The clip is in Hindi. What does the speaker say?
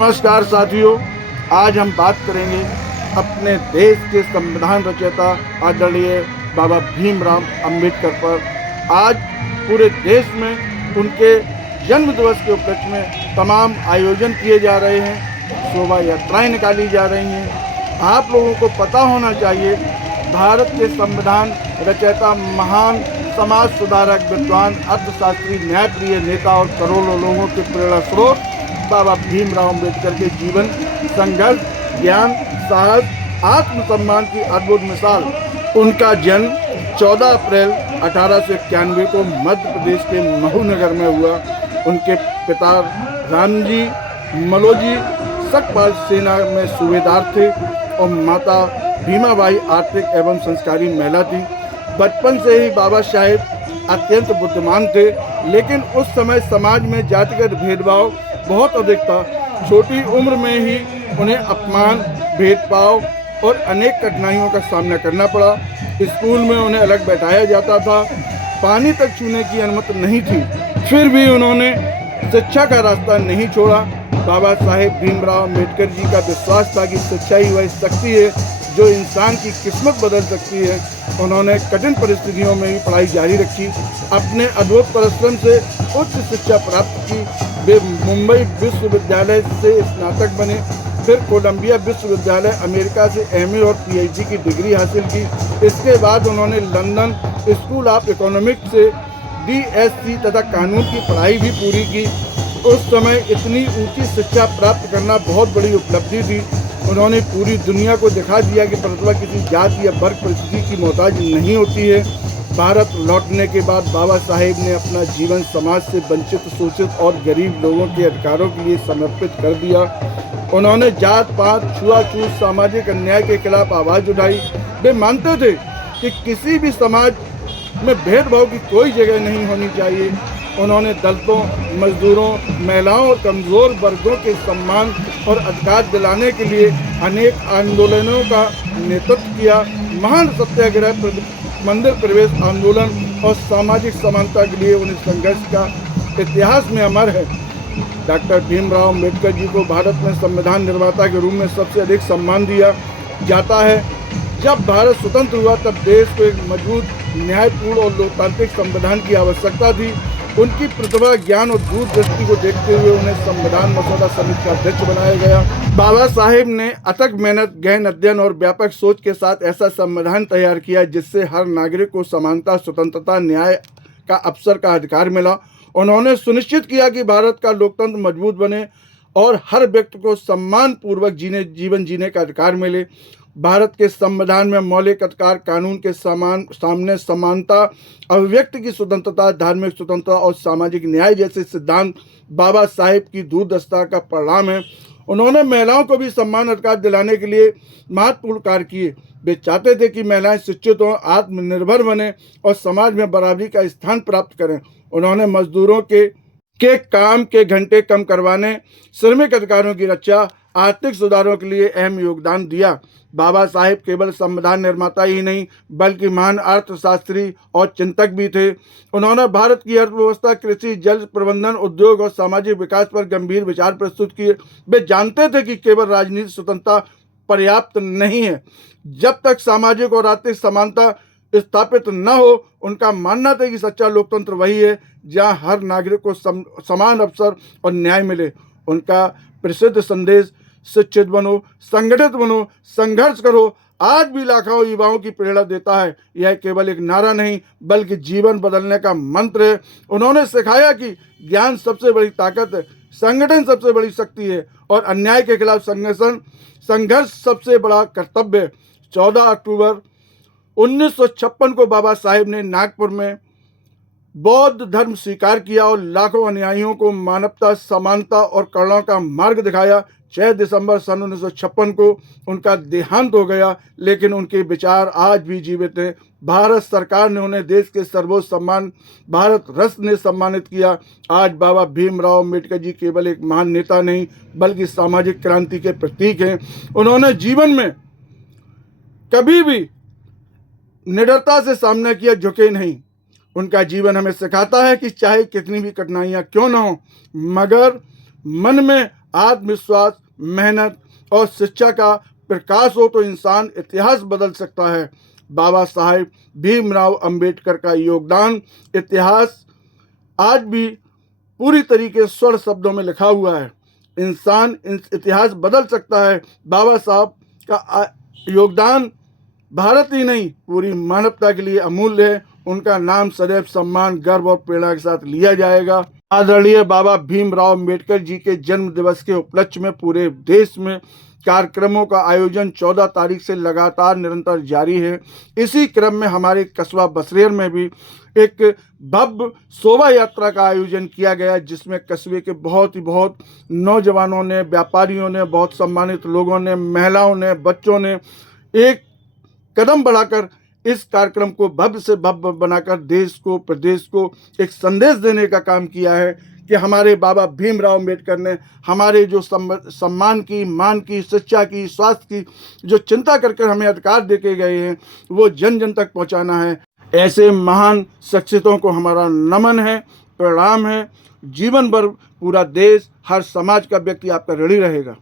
नमस्कार साथियों, आज हम बात करेंगे अपने देश के संविधान रचयिता आदरणीय बाबा भीमराव अंबेडकर पर। आज पूरे देश में उनके जन्म दिवस के उपलक्ष्य में तमाम आयोजन किए जा रहे हैं, शोभा यात्राएं निकाली जा रही हैं। आप लोगों को पता होना चाहिए, भारत के संविधान रचयिता, महान समाज सुधारक, विद्वान, अर्थशास्त्री, न्यायप्रिय नेता और करोड़ों लोगों के प्रेरणा स्रोत बाबा भीमराव अंबेडकर के जीवन, संघर्ष, ज्ञान, साहस, आत्मसम्मान की अद्भुत मिसाल। उनका जन्म 14 अप्रैल 1891 को मध्य प्रदेश के महू नगर में हुआ। उनके पिता रामजी मलोजी सकपाल सेना में सूबेदार थे और माता भीमाबाई आर्थिक एवं संस्कारी महिला थी। बचपन से ही बाबा साहेब अत्यंत बुद्धिमान थे, लेकिन उस समय समाज में जातिगत भेदभाव बहुत अधिक था। छोटी उम्र में ही उन्हें अपमान, भेदभाव और अनेक कठिनाइयों का सामना करना पड़ा। स्कूल में उन्हें अलग बैठाया जाता था, पानी तक छूने की अनुमति नहीं थी। फिर भी उन्होंने शिक्षा का रास्ता नहीं छोड़ा। बाबा साहेब भीमराव अम्बेडकर जी का विश्वास था कि शिक्षा ही वह शक्ति है जो इंसान की किस्मत बदल सकती है। उन्होंने कठिन परिस्थितियों में भी पढ़ाई जारी रखी। अपने अद्भुत परिश्रम से उच्च शिक्षा प्राप्त की। वे मुंबई विश्वविद्यालय से स्नातक बने, फिर कोलंबिया विश्वविद्यालय अमेरिका से एमए और पीएचडी की डिग्री हासिल की। इसके बाद उन्होंने लंदन स्कूल ऑफ इकोनॉमिक्स से डीएससी तथा कानून की पढ़ाई भी पूरी की। उस समय इतनी ऊंची शिक्षा प्राप्त करना बहुत बड़ी उपलब्धि थी। उन्होंने पूरी दुनिया को दिखा दिया कि प्रतिभा किसी जाति या वर्ग परिस्थिति की मोहताज नहीं होती है। भारत लौटने के बाद बाबा साहेब ने अपना जीवन समाज से वंचित, शोषित और गरीब लोगों के अधिकारों के लिए समर्पित कर दिया। उन्होंने जात पात, छुआछूत, सामाजिक अन्याय के खिलाफ आवाज़ उठाई। वे मानते थे कि किसी भी समाज में भेदभाव की कोई जगह नहीं होनी चाहिए। उन्होंने दलितों, मजदूरों, महिलाओं और कमज़ोर वर्गों के सम्मान और अधिकार दिलाने के लिए अनेक आंदोलनों का नेतृत्व किया। महान सत्याग्रह, मंदिर प्रवेश आंदोलन और सामाजिक समानता के लिए उन्हें संघर्ष का इतिहास में अमर है। डॉक्टर भीमराव अम्बेडकर जी को भारत में संविधान निर्माता के रूप में सबसे अधिक सम्मान दिया जाता है। जब भारत स्वतंत्र हुआ तब देश को एक मजबूत, न्यायपूर्ण और लोकतांत्रिक संविधान की आवश्यकता थी। उनकी प्रतिभा, ज्ञान और दूरदृष्टि को देखते हुए उन्हें संविधान मसौदा समिति का अध्यक्ष बनाया गया। बाबा साहेब ने अथक मेहनत, गहन अध्ययन और व्यापक सोच के साथ ऐसा संविधान तैयार किया जिससे हर नागरिक को समानता, स्वतंत्रता, न्याय का अवसर का अधिकार मिला। उन्होंने सुनिश्चित किया कि भारत का लोकतंत्र मजबूत बने और हर व्यक्ति को सम्मान पूर्वक जीवन जीने का अधिकार मिले। भारत के संविधान में मौलिक अधिकार, कानून के सामने समानता, अभिव्यक्ति की स्वतंत्रता, धार्मिक स्वतंत्रता और सामाजिक न्याय जैसे सिद्धांत बाबा साहेब की दूरदर्शिता का परिणाम है। उन्होंने महिलाओं को भी समान अधिकार दिलाने के लिए महत्वपूर्ण कार्य किए। वे चाहते थे कि महिलाएं शिक्षित हों, आत्मनिर्भर बने और समाज में बराबरी का स्थान प्राप्त करें। उन्होंने मजदूरों के काम के घंटे कम करवाने, श्रमिक अधिकारों की रक्षा, आर्थिक सुधारों के लिए अहम योगदान दिया। बाबा साहेब केवल संविधान निर्माता ही नहीं बल्कि महान अर्थशास्त्री और चिंतक भी थे। उन्होंने भारत की अर्थव्यवस्था, कृषि, जल प्रबंधन, उद्योग और सामाजिक विकास पर गंभीर विचार प्रस्तुत किए। वे जानते थे कि केवल राजनीतिक स्वतंत्रता पर्याप्त नहीं है। जब तक सामाजिक और आर्थिक समानता स्थापित न हो, उनका मानना था कि सच्चा लोकतंत्र वही है जहां हर नागरिक को समान अवसर और न्याय मिले। उनका प्रसिद्ध संदेश, शिक्षित बनो, संगठित बनो, संघर्ष करो, आज भी लाखों युवाओं की प्रेरणा देता है। यह केवल एक नारा नहीं बल्कि जीवन बदलने का मंत्र है। उन्होंने सिखाया कि ज्ञान सबसे बड़ी ताकत है, संगठन सबसे बड़ी शक्ति है और अन्याय के खिलाफ संघर्ष सबसे बड़ा कर्तव्य है। 14 अक्टूबर 1956 को बाबा साहेब ने नागपुर में बौद्ध धर्म स्वीकार किया और लाखों अनुयायियों को मानवता, समानता और करुणा का मार्ग दिखाया। 6 दिसंबर सन 1956 को उनका देहांत हो गया, लेकिन उनके विचार आज भी जीवित हैं। भारत सरकार ने उन्हें देश के सर्वोच्च सम्मान भारत रत्न ने सम्मानित किया। आज बाबा भीमराव अम्बेडकर जी केवल एक महान नेता नहीं बल्कि सामाजिक क्रांति के प्रतीक हैं। उन्होंने जीवन में कभी भी निडरता से सामना किया, झुके नहीं। उनका जीवन हमें सिखाता है कि चाहे कितनी भी कठिनाइयां क्यों न हो, मगर मन में आत्मविश्वास, मेहनत और शिक्षा का प्रकाश हो तो इंसान इतिहास बदल सकता है। बाबा साहेब भीमराव अंबेडकर का योगदान इतिहास आज भी पूरी तरीके से स्वर्ण शब्दों में लिखा हुआ है। इंसान इतिहास बदल सकता है। बाबा साहब का योगदान भारत ही नहीं पूरी मानवता के लिए अमूल्य है। उनका नाम सदैव सम्मान, गर्व और प्रेरणा के साथ लिया जाएगा। आदरणीय बाबा भीमराव अंबेडकर जी के जन्म दिवस के उपलक्ष्य में पूरे देश में कार्यक्रमों का आयोजन 14 तारीख से लगातार निरंतर जारी है। इसी क्रम में हमारे कस्बा बसरेर में भी एक भव्य शोभा यात्रा का आयोजन किया गया, जिसमें कस्बे के बहुत नौजवानों ने, व्यापारियों ने, बहुत सम्मानित लोगों ने, महिलाओं ने, बच्चों ने एक कदम बढ़ाकर इस कार्यक्रम को भव्य से भव्य बनाकर देश को, प्रदेश को एक संदेश देने का काम किया है कि हमारे बाबा भीमराव अंबेडकर ने हमारे जो सम्मान की, मान की, शिक्षा की, स्वास्थ्य की जो चिंता करके हमें अधिकार देके गए हैं, वो जन जन तक पहुंचाना है। ऐसे महान शख्सियतों को हमारा नमन है, प्रणाम है। जीवन भर पूरा देश, हर समाज का व्यक्ति आपका ऋणी रहेगा।